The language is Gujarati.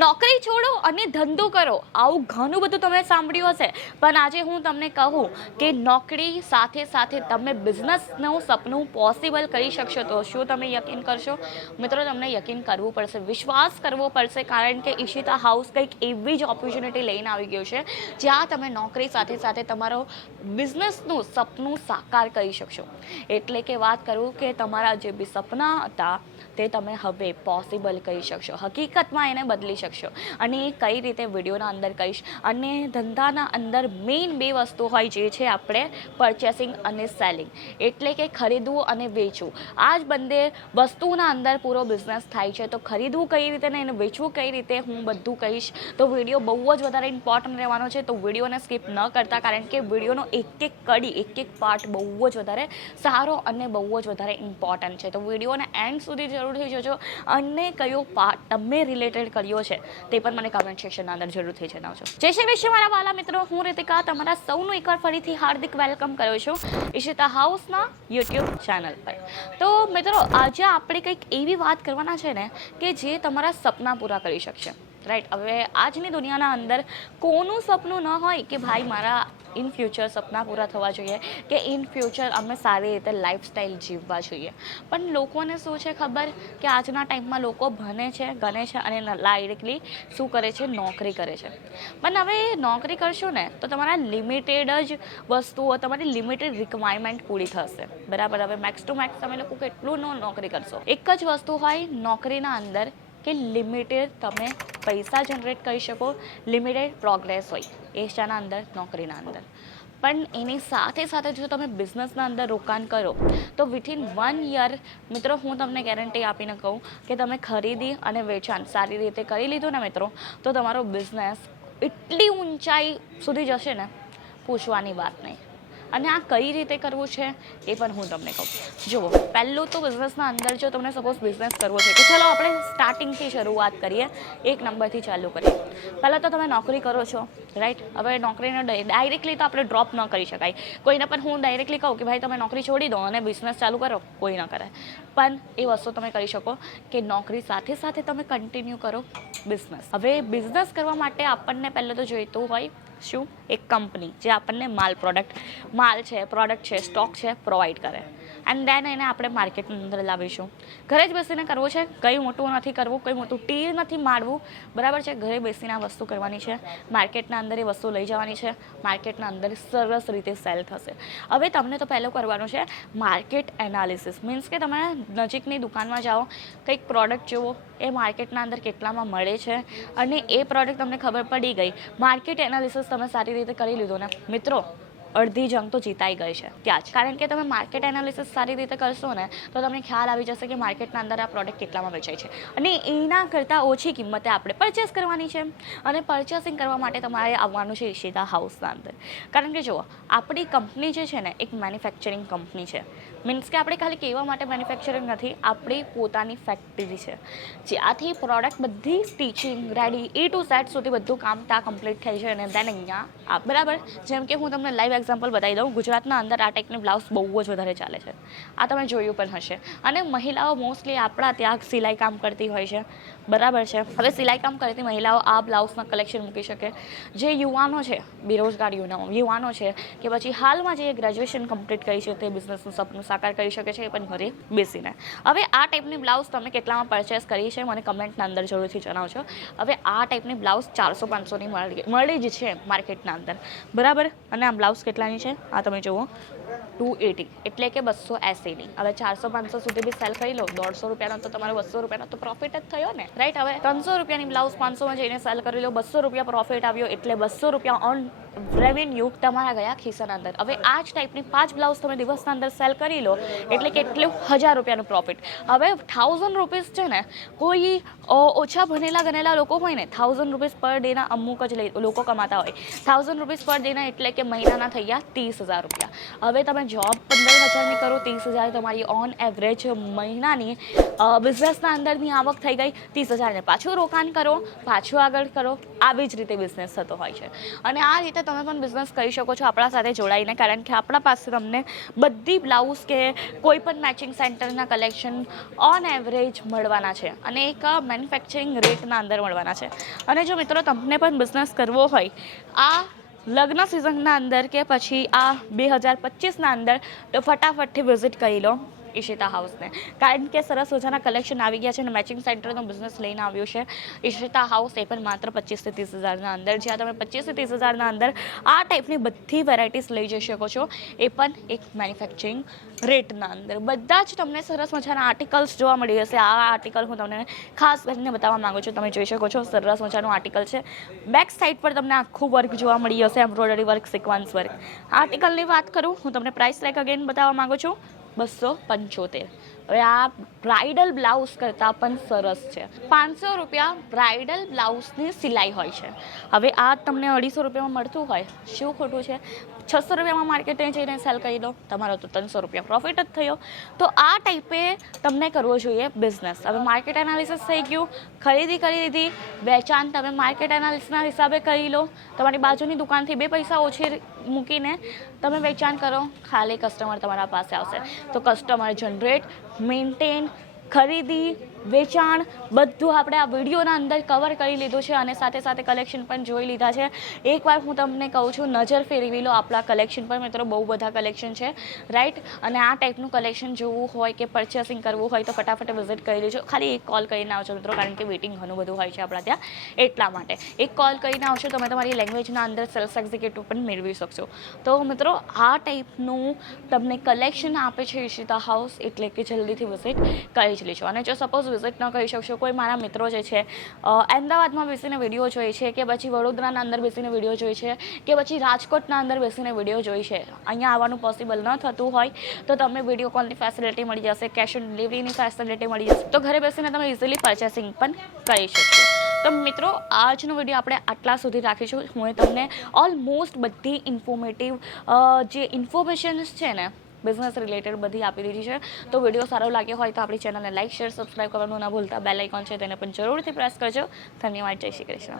નોકરી છોડો અને ધંધો કરો, આવું ઘણું બધું તમે સાંભળ્યું હશે. પણ આજે હું તમને કહું કે નોકરી સાથે સાથે તમે બિઝનેસનું સપનું પોસિબલ કરી શકશો. તો શું તમે યકીન કરશો? મિત્રો, તમને યકીન કરવું પડશે, વિશ્વાસ કરવો પડશે, કારણ કે ઈશિતા હાઉસ કંઈક એવી જ ઓપોર્ચ્યુનિટી લઈને આવી ગયું છે જ્યાં તમે નોકરી સાથે સાથે તમારો બિઝનેસનું સપનું સાકાર કરી શકશો. એટલે કે વાત કરું કે તમારા જે બી સપના હતા તે તમે હવે પોસિબલ કરી શકશો, હકીકતમાં એને બદલી શકશો. અને એ કઈ રીતે વિડીયોના અંદર કહીશ. અને ધંધાના અંદર મેઇન બે વસ્તુ હોય, જે છે આપણે પરચેસિંગ અને સેલિંગ, એટલે કે ખરીદવું અને વેચવું. આ જ બંને વસ્તુના અંદર પૂરો બિઝનેસ થાય છે. તો ખરીદવું કઈ રીતે ને એને વેચવું કઈ રીતે, હું બધું કહીશ. તો વિડીયો બહુ જ વધારે ઇમ્પોર્ટન્ટ રહેવાનો છે. તો વિડીયોને સ્કીપ ન કરતા, કારણ કે વિડીયોનો એક કડી, એક પાર્ટ બહુ જ વધારે સારો અને બહુ જ વધારે ઇમ્પોર્ટન્ટ છે. તો વિડીયોને એન્ડ સુધી જરૂરથી જોજો. અને કયો પાર્ટ તમે રિલેટેડ કર્યો છે તે પણ મને કમેન્ટ સેક્શનના અંદર જરૂરથી જણાવજો. જય શ્રી કૃષ્ણ મારા વાલા મિત્રો, હું રીતિકા તમારા સૌનું એકવાર ફરીથી હાર્દિક વેલકમ કરું છું ઈશિતા હાઉસના યુટ્યુબ ચેનલ પર. તો મિત્રો, આજે આપણે કંઈક એવી વાત કરવાના છે ને કે જે તમારા સપના પૂરા કરી શકશે. રાઈટ. હવે આજની દુનિયાના અંદર કોનું સપનું ન હોય કે ભાઈ મારા ઇન ફ્યુચર સપના પૂરા થવા જોઈએ, કે ઇન ફ્યુચર અમે સારી રીતે લાઈફસ્ટાઈલ જીવવા જોઈએ. પણ લોકોને શું છે ખબર, કે આજના ટાઈમમાં લોકો ભણે છે, ગણે છે અને ડાયરેક્ટલી શું કરે છે, નોકરી કરે છે. પણ હવે નોકરી કરશો ને તો તમારા લિમિટેડ જ વસ્તુઓ, તમારી લિમિટેડ રિક્વાયરમેન્ટ પૂરી થશે. બરાબર. હવે મેક્સ ટુ મેક્સ તમે લોકો કેટલું નોકરી કરશો. એક જ વસ્તુ હોય નોકરીના અંદર કે લિમિટેડ તમે પૈસા જનરેટ કરી શકો, લિમિટેડ પ્રોગ્રેસ હોય એશાના અંદર, નોકરીના અંદર. પણ એની સાથે સાથે જો તમે બિઝનેસના અંદર રોકાણ કરો તો વિથિન 1 યર, મિત્રો હું તમને ગેરંટી આપીને કહું કે તમે ખરીદી અને વેચાણ સારી રીતે કરી લીધું ને મિત્રો, તો તમારો બિઝનેસ એટલી ઊંચાઈ સુધી જશે ને, પૂછવાની વાત નહીં. અને આ કઈ રીતે કરવું છે એ પણ હું તમને કહું. જુઓ, પહેલું તો બિઝનેસના અંદર જો તમને સપોઝ બિઝનેસ કરવો છે, કે ચલો આપણે સ્ટાર્ટિંગથી શરૂઆત કરીએ, 1 નંબરથી ચાલુ કરીએ. પહેલાં તો તમે નોકરી કરો છો, રાઈટ. હવે નોકરીને ડાયરેક્ટલી તો આપણે ડ્રોપ ન કરી શકાય. કોઈને પણ હું ડાયરેક્ટલી કહું કે ભાઈ તમે નોકરી છોડી દો અને બિઝનેસ ચાલુ કરો, કોઈ ન કરે. પણ એ વસ્તુ તમે કરી શકો કે નોકરી સાથે સાથે તમે કન્ટિન્યુ કરો બિઝનેસ. હવે બિઝનેસ કરવા માટે આપણને પહેલાં તો જોઈતું હોય શું, એક કંપની જે આપણને માલ છે, પ્રોડક્ટ છે, સ્ટોક છે, પ્રોવાઈડ કરે. એન્ડ દેન એને આપણે માર્કેટની અંદર લાવીશું. ઘરે જ બેસીને કરવું છે, કંઈ મોટું નથી કરવું, કંઈ મોટું ટીલ નથી મારવું. બરાબર છે. ઘરે બેસીને આ વસ્તુ કરવાની છે, માર્કેટના અંદર એ વસ્તુ લઈ જવાની છે, માર્કેટના અંદર સરસ રીતે સેલ થશે. હવે તમને તો પહેલું કરવાનું છે માર્કેટ એનાલિસિસ. મીન્સ કે તમે નજીકની દુકાનમાં જાઓ, કંઈક પ્રોડક્ટ જુઓ, એ માર્કેટના અંદર કેટલામાં મળે છે, અને એ પ્રોડક્ટ તમને ખબર પડી ગઈ, માર્કેટ એનાલિસિસ તમે સારી રીતે કરી લીધું ને મિત્રો, અડધી જંગ તો જીતાઈ ગઈ છે ત્યાં જ. કારણ કે તમે માર્કેટ એનાલિસિસ સારી રીતે કરશો ને તો તમને ખ્યાલ આવી જશે કે માર્કેટના અંદર આ પ્રોડક્ટ કેટલામાં વેચાય છે, અને એના કરતાં ઓછી કિંમતે આપણે પરચેસ કરવાની છે. અને પરચેસિંગ કરવા માટે તમારે આવવાનું છે ઈશિતા હાઉસના અંદર. કારણ કે જુઓ, આપણી કંપની જે છે ને એક મેન્યુફેક્ચરિંગ કંપની છે. મીન્સ કે આપણે ખાલી કહેવા માટે મેન્યુફેક્ચરિંગ નથી, આપણી પોતાની ફેક્ટરી છે જ્યાંથી પ્રોડક્ટ બધી stitching ready A to Z સુધી બધું કામ ત્યાં કમ્પ્લીટ થઈ છે. અને દેન અહીંયા બરાબર, જેમ કે હું તમને લાઈવ એક્ઝામ્પલ બતાવી દઉં. ગુજરાતના અંદર આ ટાઈપની બ્લાઉઝ બહુ જ વધારે ચાલે છે, આ તમે જોયું પણ હશે. અને મહિલાઓ મોસ્ટલી આપણા ત્યાં સિલાઈ કામ કરતી હોય છે. બરાબર છે. હવે સિલાઈ કામ કરતી મહિલાઓ આ બ્લાઉઝના કલેક્શન મૂકી શકે. જે યુવાનો છે, બેરોજગાર યુવાનો છે, કે પછી હાલમાં જે ગ્રેજ્યુએશન કમ્પ્લીટ કરી છે તે બિઝનેસનું સપનું સાકાર કરી શકે છે, એ પણ ઘરે બેસીને. હવે આ ટાઈપની બ્લાઉઝ તમે કેટલામાં પરચેસ કરી છે મને કમેન્ટના અંદર જરૂરથી જણાવજો. હવે આ ટાઈપની બ્લાઉઝ 400-500ની મળી જ છે માર્કેટના અંદર. બરાબર. અને આ બ્લાઉઝ કેટલાની છે આ તમે જુઓ, 280, એટલે કે 280ની. હવે 400-500 સુધી બી સેલ કરી લો, 150 રૂપિયાનો તો તમારો 200 રૂપિયાનો તો પ્રોફિટ જ થયો ને, રાઈટ. હવે 300 રૂપિયાની બ્લાઉઝ 500માં જઈને સેલ કરી લો, 200 રૂપિયા પ્રોફિટ આવ્યો, એટલે 200 રૂપિયા ઓન રેવન્યુ તમારા ગયા ખિસ્સાના અંદર. હવે આ જ ટાઈપની 5 બ્લાઉઝ તમે દિવસના અંદર સેલ કરી લો એટલે કેટલું 1000 રૂપિયાનું પ્રોફિટ. હવે 1000 રૂપીસ છે ને, કોઈ ઓછા ભણેલા ગણેલા લોકો હોય ને, 1000 રૂપીસ પર ડેના અમુક જ લોકો કમાતા હોય. 1000 રૂપીસ પર ડેના એટલે કે મહિનાના થઈ ગયા 30,000 રૂપિયા. હવે હવે તમે જોબ 15,000ની કરો, 30,000 તમારી ઓન એવરેજ મહિનાની બિઝનેસના અંદરની આવક થઈ ગઈ. 30,000ને પાછું રોકાણ કરો, પાછું આગળ કરો, આવી જ રીતે બિઝનેસ થતો હોય છે. અને આ રીતે તમે પણ બિઝનેસ કરી શકો છો આપણા સાથે જોડાઈને, કારણ કે આપણા પાસે તમને બધી બ્લાઉઝ કે કોઈ પણ મેચિંગ સેન્ટરના કલેક્શન ઓન એવરેજ મળવાના છે અને એક મેન્યુફેક્ચરિંગ રેટના અંદર મળવાના છે. અને જો મિત્રો તમને પણ બિઝનેસ કરવો હોય આ લગ્ન સિઝનના અંદર કે પછી આ 2025ના અંદર, તો ફટાફટથી વિઝિટ કરી લો ઈશિતા હાઉસને, કારણ કે સરસ મજાના કલેક્શન આવી ગયા છે અને મેચિંગ સેન્ટરનો બિઝનેસ લઈને આવ્યું છે ઈશિતા હાઉસ, એ પણ માત્ર 25,000 થી 30,000ના અંદર, જ્યાં તમે 25,000 થી 30,000ના અંદર આ ટાઈપની બધી વેરાયટીઝ લઈ જઈ શકો છો, એ પણ એક મેન્યુફેક્ચરિંગ રેટના અંદર. બધા જ તમને સરસ મજાના આર્ટિકલ્સ જોવા મળી જશે. આ આર્ટિકલ હું તમને ખાસ કરીને બતાવવા માંગુ છું. તમે જોઈ શકો છો સરસ મજાનું આર્ટિકલ છે. બેક સાઈડ પર તમને આખું વર્ક જોવા મળી જશે, એમ્બ્રોઇડરી વર્ક, સિક્વન્સ વર્ક. આર્ટિકલની વાત કરું, હું તમને પ્રાઇસ ટ્રેક અગેન બતાવવા માંગુ છું, 275. હવે આ બ્રાઇડલ બ્લાઉઝ કરતાં પણ સરસ છે. 500 રૂપિયા બ્રાઇડલ બ્લાઉઝની સિલાઈ હોય છે. હવે આ તમને 250 રૂપિયામાં મળતું હોય, શું ખોટું છે? 600 રૂપિયામાં માર્કેટે જઈને સેલ કરી દો, તમારો તો 300 રૂપિયા પ્રોફિટ જ થયો. તો આ ટાઈપે તમને કરવો જોઈએ બિઝનેસ. હવે માર્કેટ એનાલિસિસ થઈ ગયું, ખરીદી કરી લીધી, વેચાણ તમે માર્કેટ એનાલિસિસના હિસાબે કરી લો. તમારી બાજુની દુકાનથી 2 પૈસા ઓછી મૂકીને તમે વેચાણ કરો, ખાલી કસ્ટમર તમારા પાસે આવશે. તો કસ્ટમર જનરેટ, મેન્ટેન, ખરીદી, વેચાણ બધું આપણે આ વિડીયોના અંદર કવર કરી લીધું છે અને સાથે સાથે કલેક્શન પણ જોઈ લીધા છે. એકવાર હું તમને કહું છું, નજર ફેરવી લો આપણા કલેક્શન પર. મિત્રો બહુ બધા કલેક્શન છે, રાઈટ? અને આ ટાઈપનું કલેક્શન જોવું હોય કે પરચેસિંગ કરવું હોય તો ફટાફટ વિઝિટ કરી લેજો. ખાલી એક કોલ કરીને આવજો મિત્રો, કારણ કે વેઇટિંગ ઘણું બધું હોય છે આપણા ત્યાં, એટલા માટે એક કોલ કરીને આવશો તમે તમારી લેંગ્વેજના અંદર સેલ્સ એક્ઝિક્યુટિવ પણ મેળવી શકશો. તો મિત્રો આ ટાઈપનું તમને કલેક્શન આપે છે ઈશિતા હાઉસ, એટલે કે જલ્દીથી વિઝિટ કરી જ લેજો. અને જો સપોઝ વિઝિટ ન કરી શકશો, કોઈ મારા મિત્રો જે છે અમદાવાદમાં બેસીને વિડીયો જોઈ છે, કે પછી વડોદરાના અંદર બેસીને વિડીયો જોઈ છે, કે પછી રાજકોટના અંદર બેસીને વિડીયો જોઈ છે, અહીંયા આવવાનું પોસિબલ ન થતું હોય તો તમને વિડીયો કોલની ફેસિલિટી મળી જશે, કેશ ઓન ડિલિવરીની ફેસિલિટી મળી જશે, તો ઘરે બેસીને તમે ઇઝીલી પરચેસિંગ પણ કરી શકશો. તો મિત્રો આજનો વિડીયો આપણે આટલા સુધી રાખીશું. હું તમને ઓલમોસ્ટ બધી ઇન્ફોર્મેટિવ જે ઇન્ફોર્મેશન્સ છે ને બિઝનેસ રિલેટેડ બધી આપી દીધી છે. તો વિડીયો સારો લાગ્યો હોય તો આપણી ચેનલને લાઇક, શેર, સબસ્ક્રાઈબ કરવાનું ના ભૂલતા. બેલ આઇકોન છે તેને પણ જરૂરથી પ્રેસ કરજો. ધન્યવાદ. જય શ્રી કૃષ્ણ.